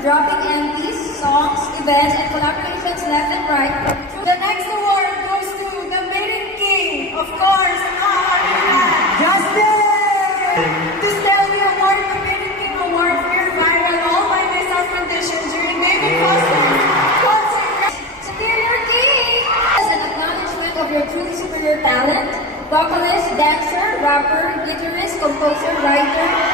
dropping MPs, songs, events, and collaborations left and right. The next award goes to the Maiden King, of course, Justin! This Stanley Award, the Maiden King Award, we're viral all by myself condition during Maiden concert. Superior King! As an acknowledgement of your truly superior talent, vocalist, dancer, rapper, guitarist, composer, writer,